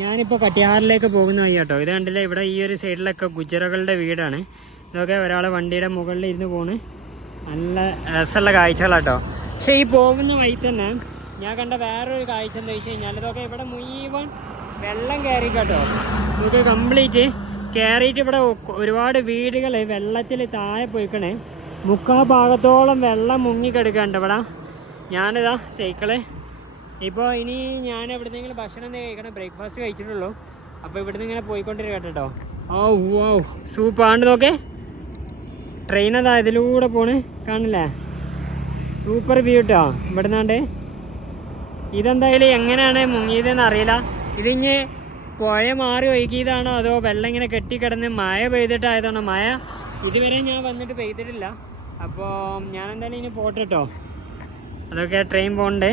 ഞാനിപ്പോൾ കട്ടിയാറിലേക്ക് പോകുന്ന വഴി കേട്ടോ ഇത് കണ്ടില്ലേ ഇവിടെ ഈ ഒരു സൈഡിലൊക്കെ ഗുജറകളുടെ വീടാണ്. ഇതൊക്കെ ഒരാളെ വണ്ടിയുടെ മുകളിൽ ഇരുന്ന് പോണ്. നല്ല രസമുള്ള കാഴ്ചകളാട്ടോ. പക്ഷേ ഈ പോകുന്ന വഴി തന്നെ ഞാൻ കണ്ട വേറൊരു കാഴ്ച എന്താ വെച്ച് കഴിഞ്ഞാൽ ഇതൊക്കെ ഇവിടെ മുഴുവൻ വെള്ളം കയറി കേട്ടോ ഇത് കംപ്ലീറ്റ് കയറിയിട്ട് ഇവിടെ ഒരുപാട് വീടുകൾ വെള്ളത്തിൽ താഴെ പോയിക്കണേ. മുക്കാ ഭാഗത്തോളം വെള്ളം മുങ്ങിക്കെടുക്കണ്ട ഇവിടെ. ഞാനിതാ സൈക്കിൾ ഇപ്പോൾ ഇനി ഞാൻ എവിടുന്നെങ്കിലും ഭക്ഷണം എന്തെങ്കിലും കഴിക്കണം ബ്രേക്ക്ഫാസ്റ്റ് കഴിച്ചിട്ടുള്ളൂ. അപ്പോൾ ഇവിടുന്ന് ഇങ്ങനെ പോയിക്കൊണ്ടിരിക്കുക കേട്ടോ. ഓ ഓ സൂപ്പാണ്ട് നോക്കേ. ട്രെയിൻ അതാ ഇതിലൂടെ പോണ്. കാണില്ലേ സൂപ്പർ വ്യൂ കേട്ടോ ഇവിടുന്നാണ്ട് ഇതെന്തായാലും എങ്ങനെയാണ് മുങ്ങിയതെന്ന് അറിയില്ല. ഇതിഞ്ഞ് പുഴ മാറി ഒഴുകിയതാണോ അതോ വെള്ളം ഇങ്ങനെ കെട്ടിക്കിടന്ന് മഴ പെയ്തിട്ടായതാണോ മഴ? ഇതുവരെ ഞാൻ വന്നിട്ട് പെയ്തിട്ടില്ല. അപ്പോൾ ഞാൻ എന്തായാലും ഇനി പോട്ടെ കേട്ടോ അതൊക്കെ ട്രെയിൻ പോകണ്ടേ.